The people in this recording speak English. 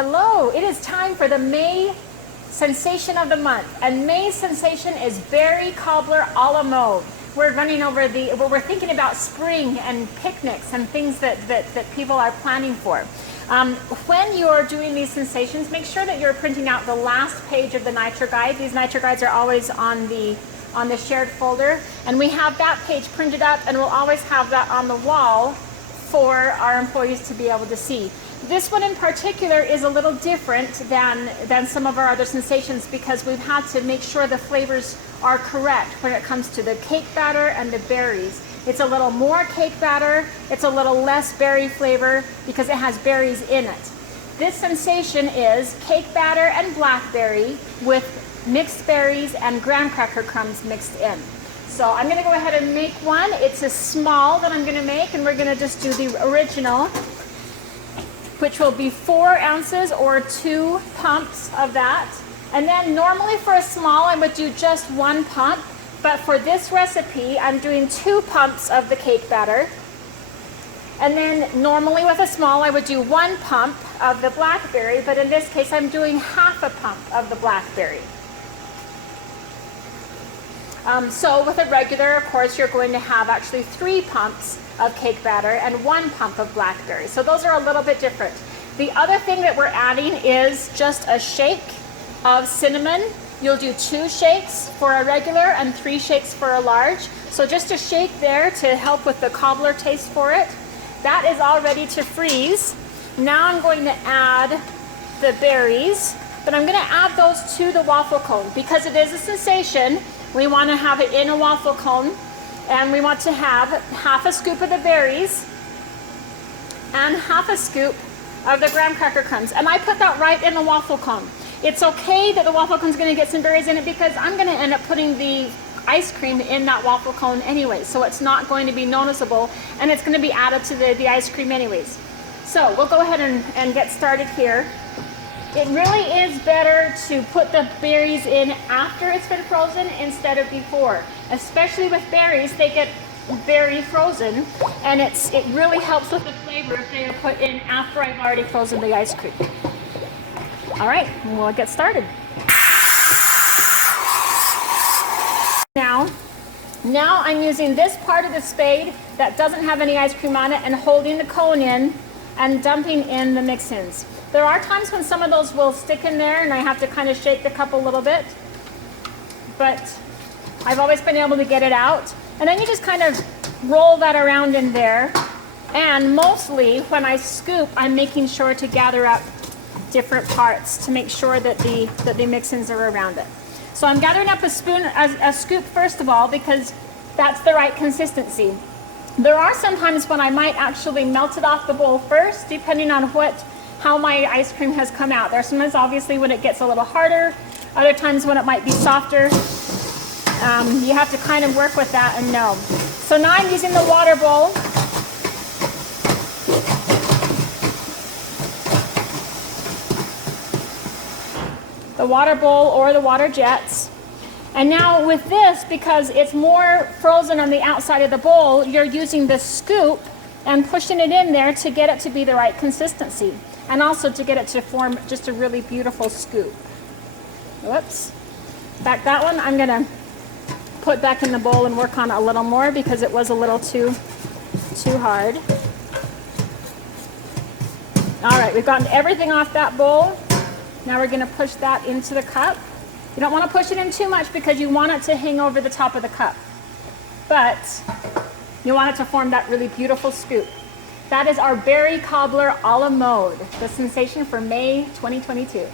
Hello, it is time for the May sensation of the month, and May's sensation is Berry Cobbler a la mode. We're running over we're thinking about spring and picnics and things that people are planning for. When you're doing these sensations, make sure that you're printing out the last page of the Nitro Guide. These Nitro Guides are always on the shared folder, and we have that page printed up, and we'll always have that on the wall for our employees to be able to see. This one in particular is a little different than some of our other sensations because we've had to make sure the flavors are correct when it comes to the cake batter and the berries. It's a little more cake batter, it's a little less berry flavor because it has berries in it. This sensation is cake batter and blackberry with mixed berries and graham cracker crumbs mixed in. So I'm going to go ahead and make one. It's a small that I'm going to make, and we're going to just do the original, which will be 4 ounces or 2 pumps of that. And then normally for a small I would do just 1 pump, but for this recipe I'm doing 2 pumps of the cake batter. And then normally with a small I would do 1 pump of the blackberry, but in this case I'm doing half a pump of the blackberry. So with a regular, of course, you're going to have actually 3 pumps of cake batter and 1 pump of blackberry. So those are a little bit different. The other thing that we're adding is just a shake of cinnamon. You'll do 2 shakes for a regular and 3 shakes for a large. So just a shake there to help with the cobbler taste for it. That is all ready to freeze. Now I'm going to add the berries, but I'm going to add those to the waffle cone because it is a sensation. We want to have it in a waffle cone, and we want to have half a scoop of the berries and half a scoop of the graham cracker crumbs. And I put that right in the waffle cone. It's okay that the waffle cone is going to get some berries in it because I'm going to end up putting the ice cream in that waffle cone anyway, so it's not going to be noticeable, and it's going to be added to the ice cream anyways. So we'll go ahead and get started here. It really is better to put the berries in after it's been frozen instead of before. Especially with berries, they get very frozen, and it really helps with the flavor if they are put in after I've already frozen the ice cream. All right, we'll get started. Now I'm using this part of the spade that doesn't have any ice cream on it and holding the cone in and dumping in the mix-ins. There are times when some of those will stick in there and I have to kind of shake the cup a little bit, but I've always been able to get it out. And then you just kind of roll that around in there. And mostly when I scoop, I'm making sure to gather up different parts to make sure that the mix-ins are around it. So I'm gathering up a scoop first of all because that's the right consistency. There are some times when I might actually melt it off the bowl first, depending on how my ice cream has come out. There's sometimes obviously when it gets a little harder, other times when it might be softer. You have to kind of work with that and know. So now I'm using the water bowl. The water bowl or the water jets. And now with this, because it's more frozen on the outside of the bowl, you're using the scoop and pushing it in there to get it to be the right consistency. And also to get it to form just a really beautiful scoop. Whoops. Back that one, I'm going to put back in the bowl and work on it a little more because it was a little too hard. All right, we've gotten everything off that bowl. Now we're going to push that into the cup. You don't want to push it in too much because you want it to hang over the top of the cup. But you want it to form that really beautiful scoop. That is our Berry Cobbler a la mode, the sensation for May 2022.